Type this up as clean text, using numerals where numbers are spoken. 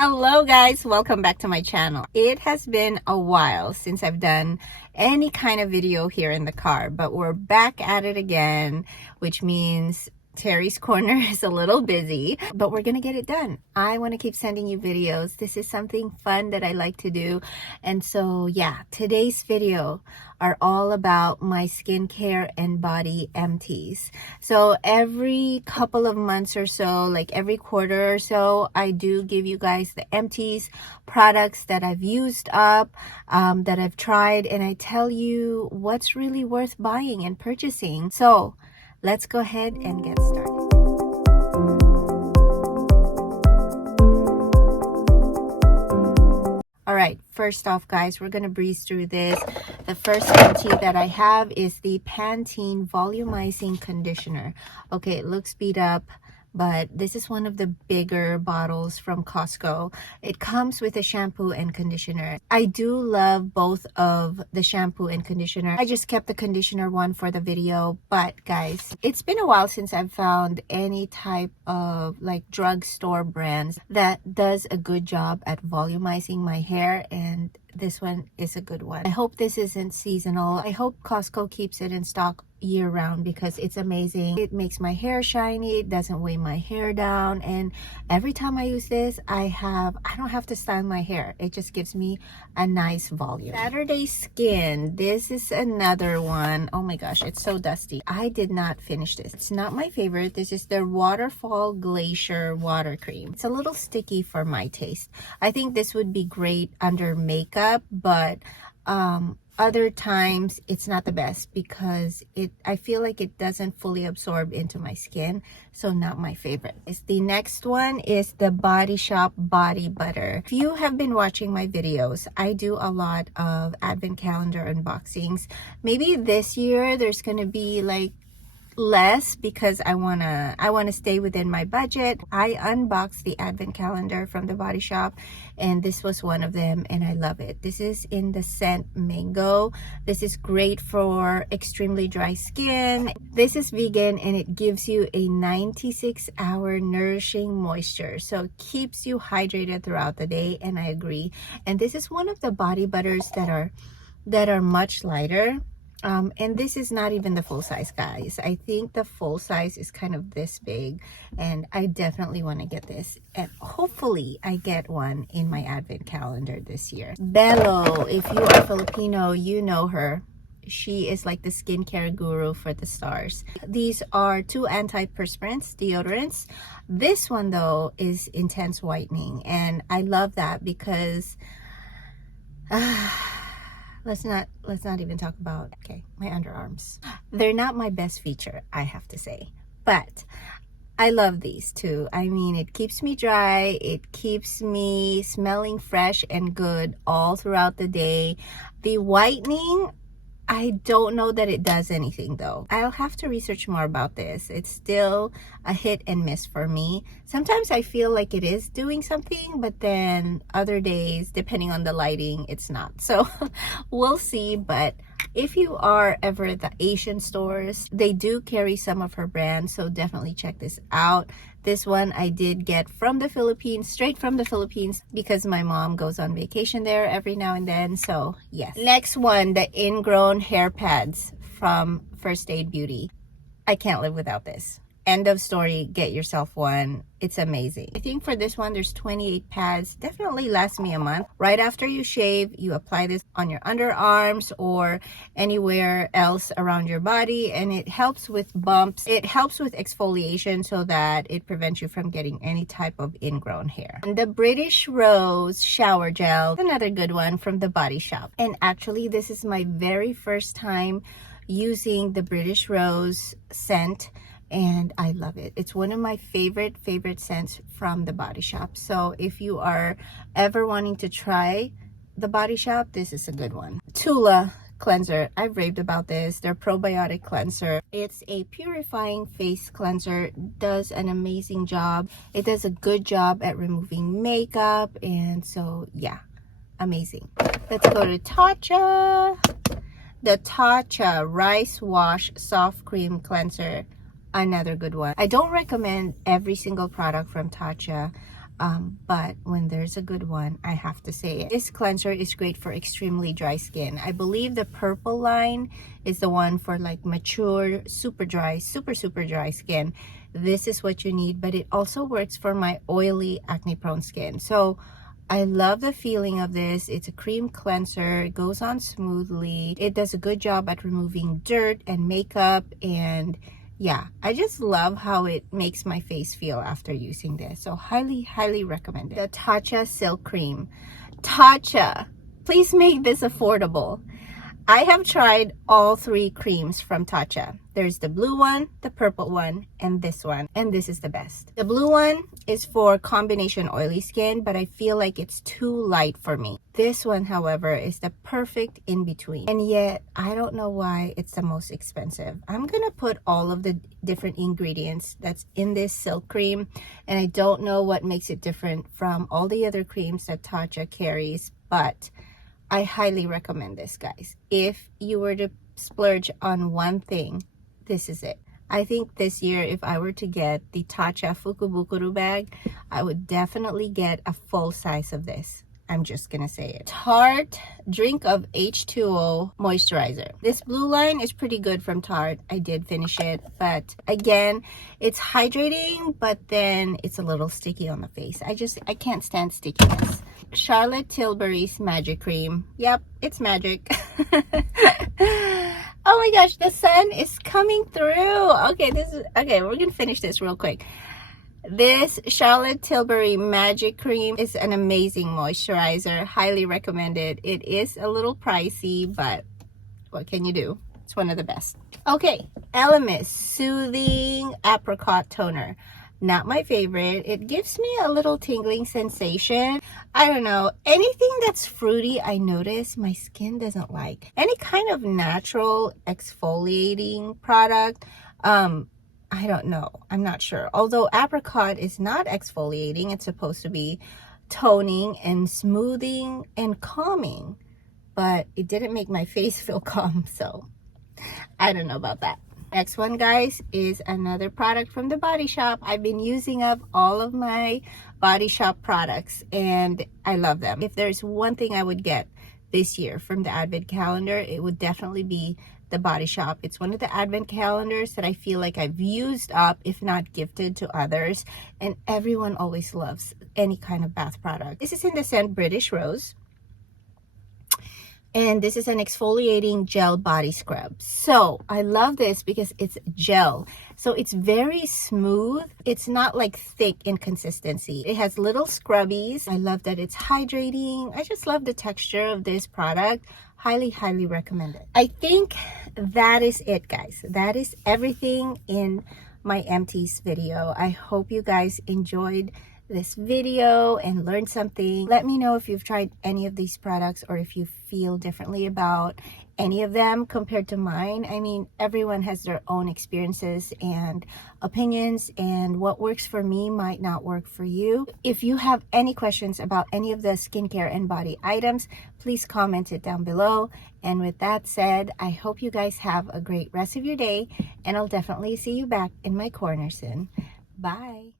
Hello guys, welcome back to my channel. It has been a while since I've done any kind of video here in the car, but we're back at it again, which means Terry's corner is a little busy, but we're gonna get it done. I want to keep sending you videos. This is something fun that I like to do. And so yeah, today's video are all about my skincare and body empties. So every couple of months or so, like every quarter or so, I do give you guys the empties, products that I've used up, that I've tried, and I tell you what's really worth buying and purchasing. So let's go ahead and get started. All right, first off, guys, we're gonna breeze through this. The first empty that I have is the Pantene Volumizing Conditioner. Okay, it looks beat up, but this is one of the bigger bottles from Costco. It comes with a shampoo and conditioner. I do love both of the shampoo and conditioner. I just kept the conditioner one for the video, but guys, it's been a while since I've found any type of like drugstore brands that does a good job at volumizing my hair, and this one is a good one. I hope this isn't seasonal. I hope Costco keeps it in stock year round because it's amazing. It makes my hair shiny, it doesn't weigh my hair down, and every time I use this, I don't have to style my hair. It just gives me a nice volume. Saturday Skin, this is another one. Oh my gosh, it's so dusty. I did not finish this. It's not my favorite. This is their Waterfall Glacier water cream. It's a little sticky for my taste. I think this would be great under makeup, but other times it's not the best because I feel like it doesn't fully absorb into my skin, so not my favorite. The next one is the Body Shop Body Butter. If you have been watching my videos, I do a lot of advent calendar unboxings. Maybe this year there's gonna be like less because I wanna stay within my budget. I unboxed the advent calendar from the Body Shop, and this was one of them, and I love it. This is in the scent mango. This is great for extremely dry skin. This is vegan, and it gives you a 96-hour nourishing moisture, so it keeps you hydrated throughout the day, and I agree. And this is one of the body butters that are much lighter. And this is not even the full size, guys. I think the full size is kind of this big, and I definitely want to get this, and hopefully I get one in my advent calendar this year. Bello, if you are Filipino, you know her. She is like the skincare guru for the stars. These are 2 antiperspirants deodorants. This one though is intense whitening, and I love that because let's not even talk about, okay, my underarms. They're not my best feature, I have to say, but I love these too. I mean, it keeps me dry, it keeps me smelling fresh and good all throughout the day. The whitening, I don't know that it does anything though. I'll have to research more about this. It's still a hit and miss for me. Sometimes I feel like it is doing something, but then other days, depending on the lighting, it's not. So we'll see. But if you are ever at the Asian stores, they do carry some of her brands, so definitely check this out. This one I did get from the Philippines, straight from the Philippines, because my mom goes on vacation there every now and then, so yes. Next one, the ingrown hair pads from First Aid Beauty. I can't live without this. End of story. Get yourself one. It's amazing. I think for this one there's 28 pads. Definitely lasts me a month. Right after you shave, you apply this on your underarms or anywhere else around your body, and it helps with bumps. It helps with exfoliation so that it prevents you from getting any type of ingrown hair. And the British Rose shower gel, another good one from the Body Shop. And actually this is my very first time using the British Rose scent, and I love it. It's one of my favorite scents from the Body Shop. So if you are ever wanting to try the Body Shop, this is a good one. Tula cleanser, I've raved about this. Their probiotic cleanser. It's a purifying face cleanser. Does an amazing job. It does a good job at removing makeup, and so yeah, amazing. Let's go to Tatcha. The Tatcha Rice Wash Soft Cream Cleanser, another good one. I don't recommend every single product from Tatcha. but when there's a good one, I have to say it. This cleanser is great for extremely dry skin. I believe the purple line is the one for like mature, super dry, super dry skin. This is what you need, but it also works for my oily, acne prone skin. So I love the feeling of this. It's a cream cleanser. It goes on smoothly. It does a good job at removing dirt and makeup, and yeah, I just love how it makes my face feel after using this. So highly recommend it. The Tatcha Silk Cream. Tatcha, please make this affordable. I have tried all three creams from Tatcha. There's the blue one, the purple one, and this one. And this is the best. The blue one is for combination oily skin, but I feel like it's too light for me. This one, however, is the perfect in between. And yet, I don't know why it's the most expensive. I'm gonna put all of the different ingredients that's in this silk cream, and I don't know what makes it different from all the other creams that Tatcha carries, but I highly recommend this, guys. If you were to splurge on one thing, this is it. I think this year, if I were to get the Tatcha Fukubukuru bag, I would definitely get a full size of this. I'm just gonna say it. Tarte Drink of H2O Moisturizer. This blue line is pretty good from Tarte. I did finish it, but again, it's hydrating, but then it's a little sticky on the face. I can't stand stickiness. Charlotte Tilbury's Magic Cream. Yep, it's magic. Oh my gosh, the sun is coming through. Okay, we're gonna finish this real quick. This Charlotte Tilbury Magic Cream is an amazing moisturizer. Highly recommended. It is a little pricey, but what can you do? It's one of the best. Okay, Elemis Soothing Apricot Toner. Not my favorite. It gives me a little tingling sensation. I don't know. Anything that's fruity, I notice my skin doesn't like. Any kind of natural exfoliating product, I don't know. I'm not sure. Although apricot is not exfoliating, it's supposed to be toning and smoothing and calming, but it didn't make my face feel calm, so I don't know about that. Next one, guys, is another product from the Body Shop. I've been using up all of my Body Shop products and I love them. If there's one thing I would get this year from the Advent calendar, it would definitely be the Body Shop. It's one of the Advent calendars that I feel like I've used up, if not gifted to others, and everyone always loves any kind of bath product. This is in the scent British Rose. And this is an exfoliating gel body scrub. So I love this because it's gel. So it's very smooth. It's not like thick in consistency. It has little scrubbies. I love that it's hydrating. I just love the texture of this product. Highly recommend it. I think that is it, guys. That is everything in my Empties video. I hope you guys enjoyed this video and learned something. Let me know if you've tried any of these products or if you feel differently about any of them compared to mine. I mean, everyone has their own experiences and opinions, and what works for me might not work for you. If you have any questions about any of the skincare and body items, please comment it down below. And with that said, I hope you guys have a great rest of your day, and I'll definitely see you back in my corner soon. Bye.